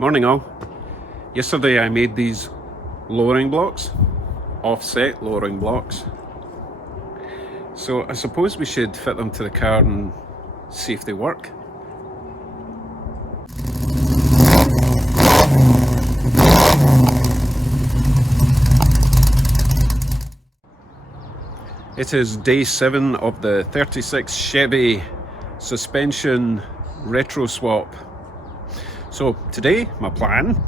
Morning all. Yesterday I made these lowering blocks, offset lowering blocks. So I suppose we should fit them to the car and see if they work. It is day 7 of the 36 Chevy suspension retro swap. So today, my plan,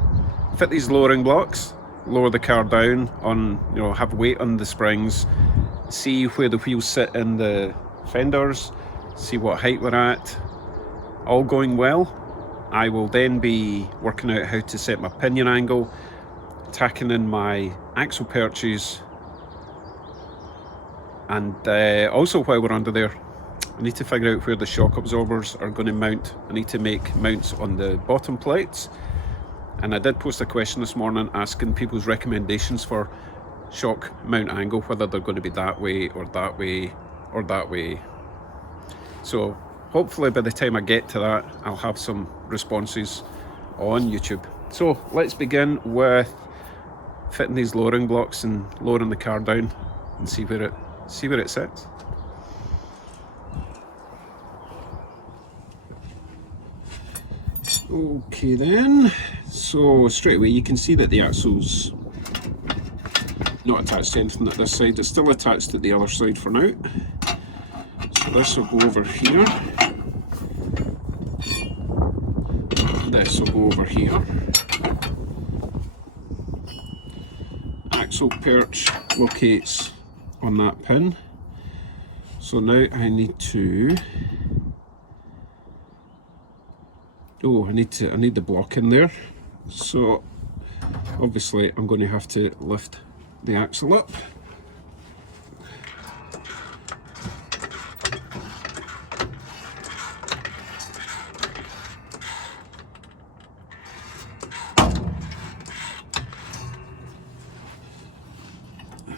fit these lowering blocks, lower the car down on, have weight on the springs, see where the wheels sit in the fenders, see what height we're at. All going well, I will then be working out how to set my pinion angle, tacking in my axle perches, and also while we're under there, I need to figure out where the shock absorbers are going to mount. I need to make mounts on the bottom plates, and I did post a question this morning asking people's recommendations for shock mount angle, whether they're going to be that way or that way or that way. So hopefully by the time I get to that, I'll have some responses on YouTube. So let's begin with fitting these lowering blocks and lowering the car down and see where it sits. Okay then, so straight away you can see that the axle's not attached to anything at this side. It's still attached to the other side for now. So this will go over here. This will go over here. Axle perch locates on that pin. So now I need to I need the block in there. So obviously I'm going to have to lift the axle up.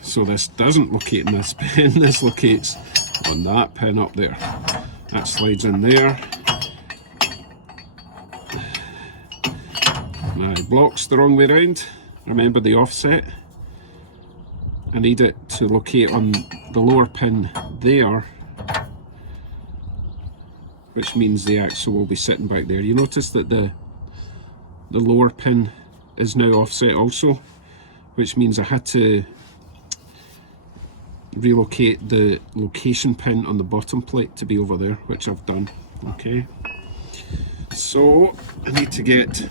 So this doesn't locate in this pin, this locates on that pin up there. That slides in there. My block's the wrong way around. Remember the offset. I need it to locate on the lower pin there, which means the axle will be sitting back there. You notice that the lower pin is now offset also, which means I had to relocate the location pin on the bottom plate to be over there, which I've done. Okay, so I need to get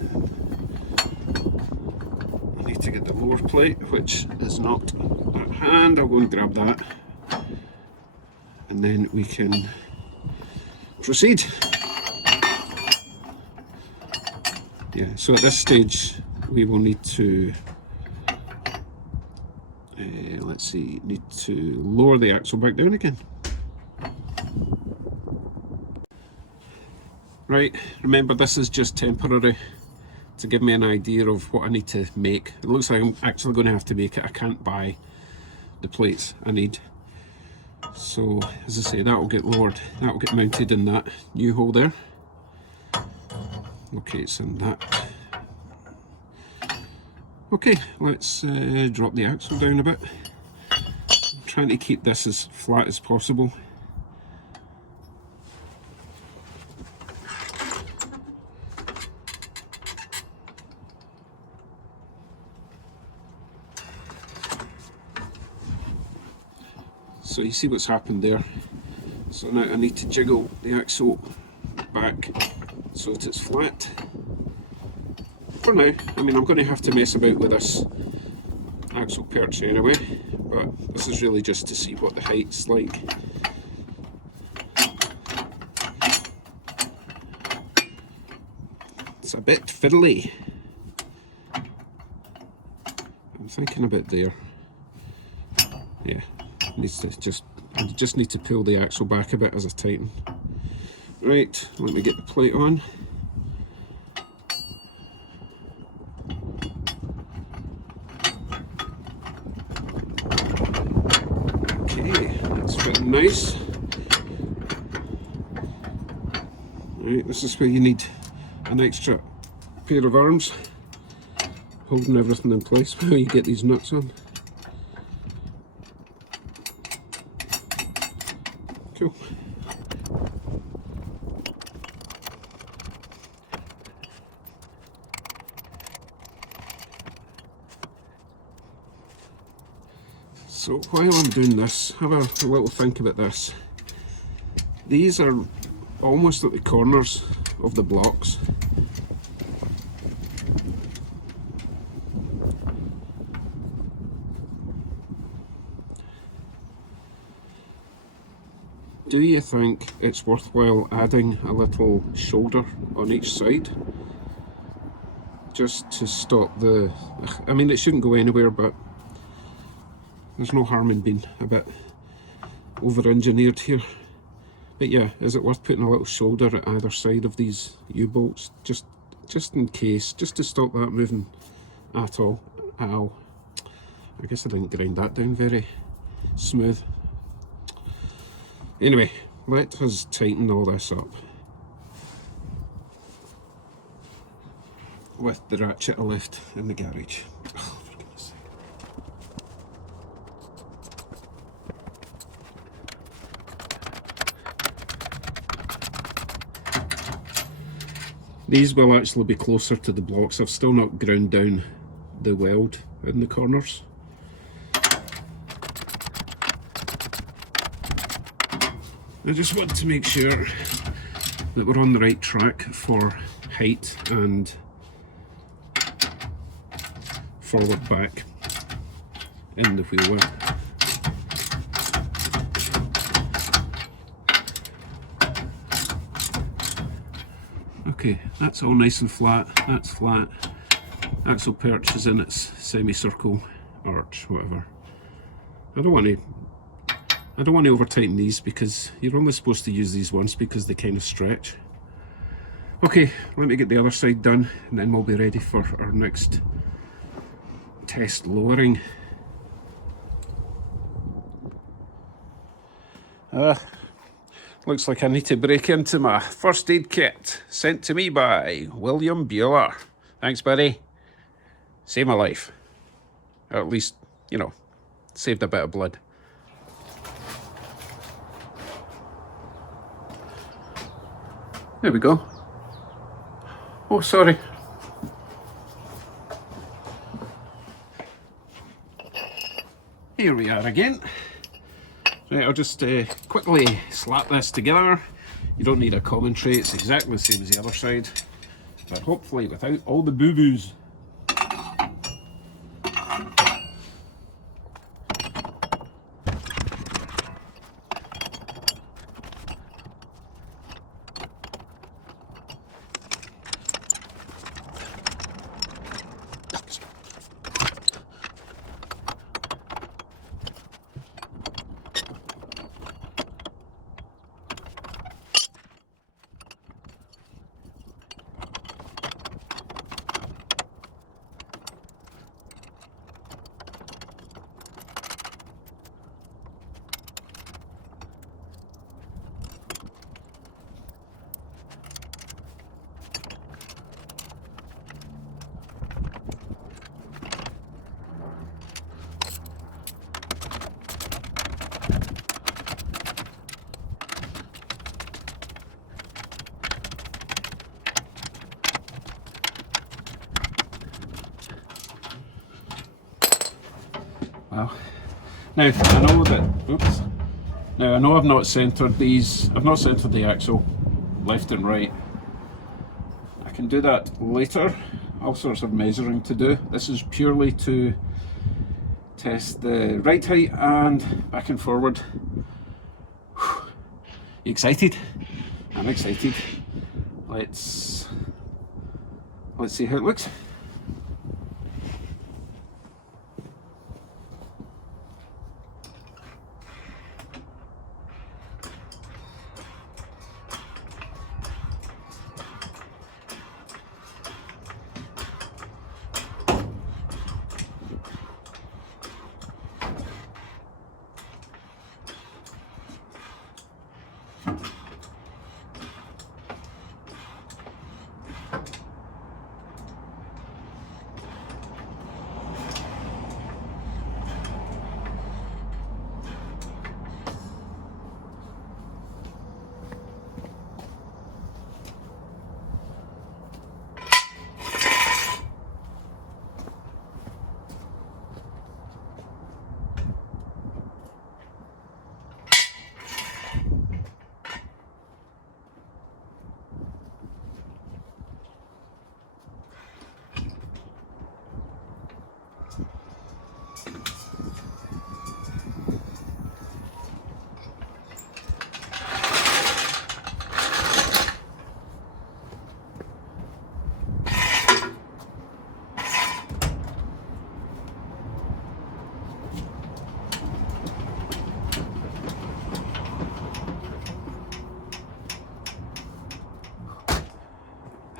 the lower plate, which is not at hand. I'll go and grab that and then we can proceed. Yeah, so at this stage we will need to need to lower the axle back down again. Right, remember this is just temporary to give me an idea of what I need to make. It looks like I'm actually going to have to make it. I can't buy the plates I need. So as I say, that will get lowered, that will get mounted in that new hole there. Okay, it's in that. Okay, let's drop the axle down a bit. I'm trying to keep this as flat as possible. So you see what's happened there. So now I need to jiggle the axle back so that it's flat. For now, I mean, I'm going to have to mess about with this axle perch anyway, but this is really just to see what the height's like. It's a bit fiddly. I'm thinking about there. Yeah. I just need to pull the axle back a bit as I tighten. Right, let me get the plate on. Okay, that's fitting nice. Right, this is where you need an extra pair of arms holding everything in place while you get these nuts on. Cool. So while I'm doing this, have a little think about this. These are almost at the corners of the blocks. Do you think it's worthwhile adding a little shoulder on each side? Just to stop the... I mean, it shouldn't go anywhere, but there's no harm in being a bit over-engineered here. But yeah, is it worth putting a little shoulder at either side of these U-bolts? Just in case, just to stop that moving at all. Ow. I guess I didn't grind that down very smooth. Anyway, let us tighten all this up with the ratchet I left in the garage. Oh, for goodness sake. These will actually be closer to the blocks. I've still not ground down the weld in the corners. I just want to make sure that we're on the right track for height and forward back in the wheel well. Okay, that's all nice and flat, that's flat. Axle perch is in its semicircle arch, whatever. I don't want to over tighten these because you're only supposed to use these once because they kind of stretch. Okay, let me get the other side done and then we'll be ready for our next test lowering. Looks like I need to break into my first aid kit sent to me by William Bueller. Thanks, buddy. Saved my life. Or at least, you know, saved a bit of blood. There we go. Oh, sorry. Here we are again. Right, I'll just quickly slap this together. You don't need a commentary, it's exactly the same as the other side, but hopefully without all the boo-boos. Wow. Now I know that, oops. Now I know I've not centred these, I've not centred the axle left and right. I can do that later, all sorts of measuring to do. This is purely to test the ride height and back and forward. Whew. You excited? I'm excited. Let's see how it looks.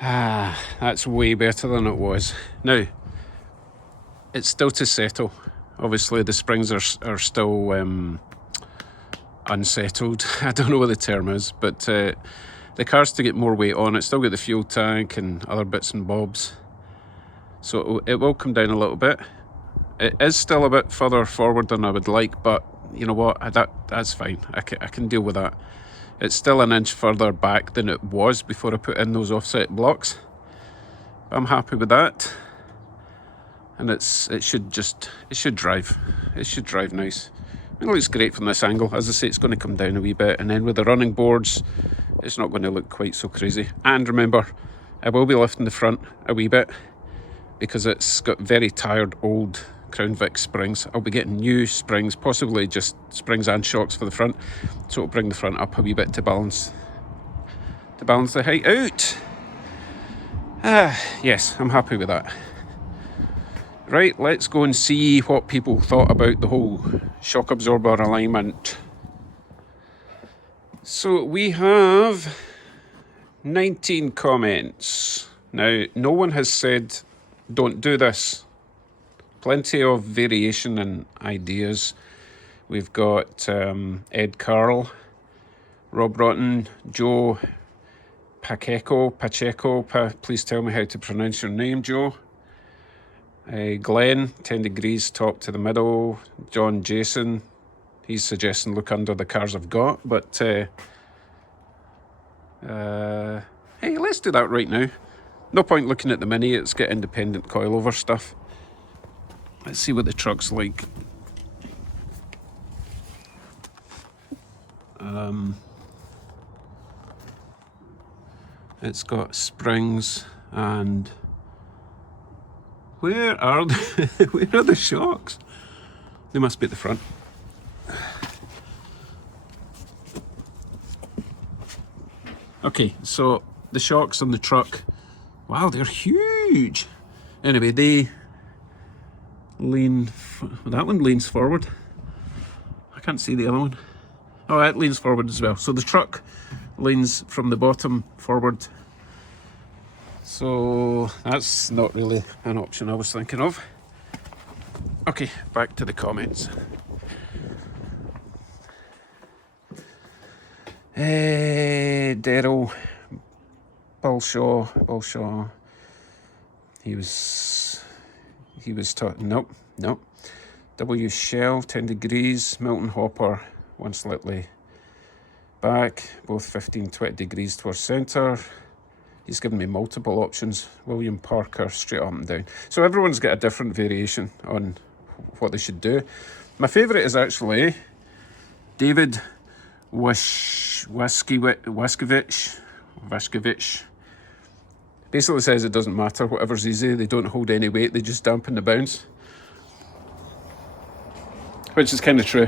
That's way better than it was. Now, it's still to settle. Obviously, the springs are still unsettled. I don't know what the term is, but the car's to get more weight on. It's still got the fuel tank and other bits and bobs. So it will come down a little bit. It is still a bit further forward than I would like, but you know what? That's fine. I can deal with that. It's still an inch further back than it was before I put in those offset blocks. I'm happy with that. And it should drive. It should drive nice. It looks great from this angle. As I say, it's going to come down a wee bit, and then with the running boards, it's not going to look quite so crazy. And remember, I will be lifting the front a wee bit because it's got very tired old Crown Vic springs. I'll be getting new springs, possibly just springs and shocks for the front, so it'll bring the front up a wee bit to balance the height out. Yes, I'm happy with that. Right, let's go and see what people thought about the whole shock absorber alignment. So we have 19 comments. Now, no one has said, don't do this. Plenty of variation and ideas. We've got Ed Carl, Rob Rotten, Joe Pacheco, please tell me how to pronounce your name, Joe. Glenn, 10 degrees top to the middle. John Jason, he's suggesting look under the cars I've got, but hey, let's do that right now. No point looking at the Mini, it's got independent coilover stuff. Let's see what the truck's like. It's got springs and where are the shocks? They must be at the front. Okay, so the shocks on the truck, wow, they're huge. Anyway, they lean, that one leans forward. I can't see the other one. Oh, it leans forward as well. So the truck leans from the bottom forward. So that's not really an option I was thinking of. Okay, back to the comments. Daryl Balshaw. He was taught. Nope. W Shell, 10 degrees. Milton Hopper, one slightly back. Both 15, 20 degrees towards centre. He's given me multiple options. William Parker, straight up and down. So everyone's got a different variation on what they should do. My favourite is actually David Waskevich. Basically says it doesn't matter, whatever's easy, they don't hold any weight, they just dampen the bounce. Which is kind of true.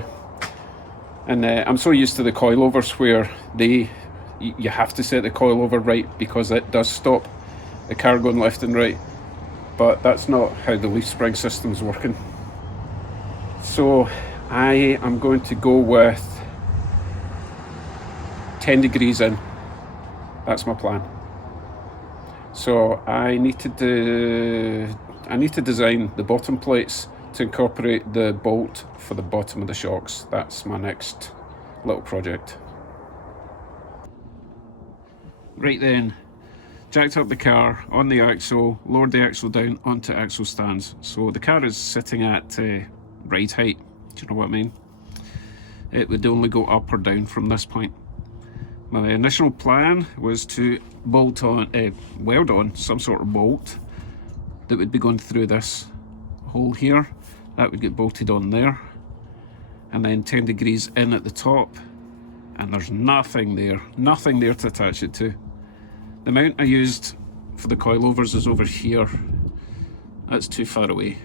And I'm so used to the coilovers where you have to set the coilover right because it does stop the car going left and right. But that's not how the leaf spring system's working. So I am going to go with 10 degrees in. That's my plan. So I need to design the bottom plates to incorporate the bolt for the bottom of the shocks. That's my next little project. Right then, jacked up the car on the axle, lowered the axle down onto axle stands. So the car is sitting at ride height, do you know what I mean? It would only go up or down from this point. My initial plan was to weld on some sort of bolt that would be going through this hole here. That would get bolted on there. And then 10 degrees in at the top. And there's nothing there to attach it to. The mount I used for the coilovers is over here. That's too far away.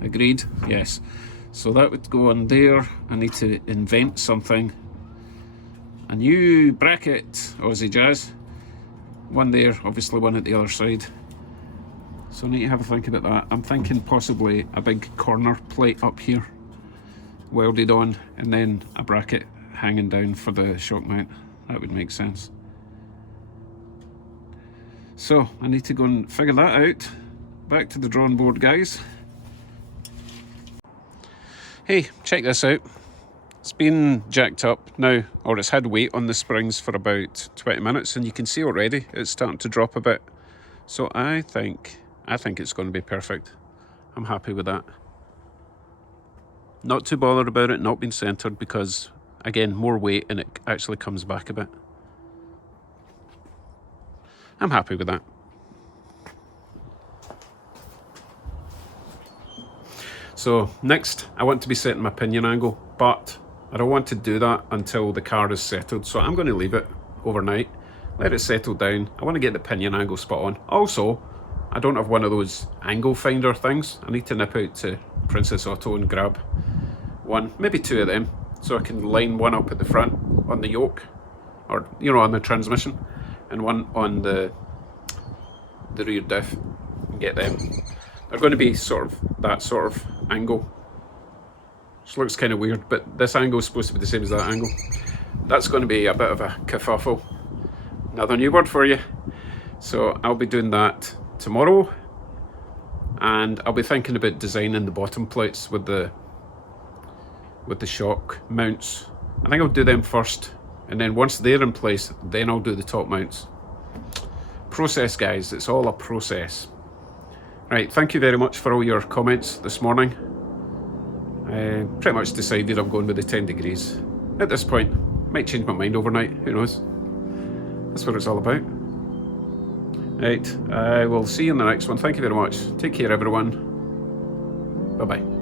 Agreed? Yes. So that would go on there. I need to invent something. A new bracket, Aussie Jazz. One there, obviously one at the other side. So I need to have a think about that. I'm thinking possibly a big corner plate up here, welded on, and then a bracket hanging down for the shock mount. That would make sense. So I need to go and figure that out. Back to the drawing board, guys. Hey, check this out. It's been jacked up now, or it's had weight on the springs for about 20 minutes, and you can see already it's starting to drop a bit. So I think it's going to be perfect. I'm happy with that. Not too bothered about it not being centered because, again, more weight and it actually comes back a bit. I'm happy with that. So next, I want to be setting my pinion angle, but I don't want to do that until the car is settled. So I'm going to leave it overnight, let it settle down. I want to get the pinion angle spot on. Also, I don't have one of those angle finder things. I need to nip out to Princess Auto and grab one, maybe two of them, so I can line one up at the front on the yoke, or on the transmission, and one on the rear diff, and get them. They're going to be that sort of angle. Which looks kind of weird, but this angle is supposed to be the same as that angle. That's going to be a bit of a kerfuffle. Another new word for you. So I'll be doing that tomorrow, and I'll be thinking about designing the bottom plates with the shock mounts. I think I'll do them first, and then once they're in place, then I'll do the top mounts. Process, guys, it's all a process. Right, thank you very much for all your comments this morning. I pretty much decided I'm going with the 10 degrees. At this point, might change my mind overnight, who knows. That's what it's all about. Right, I will see you in the next one. Thank you very much. Take care, everyone. Bye-bye.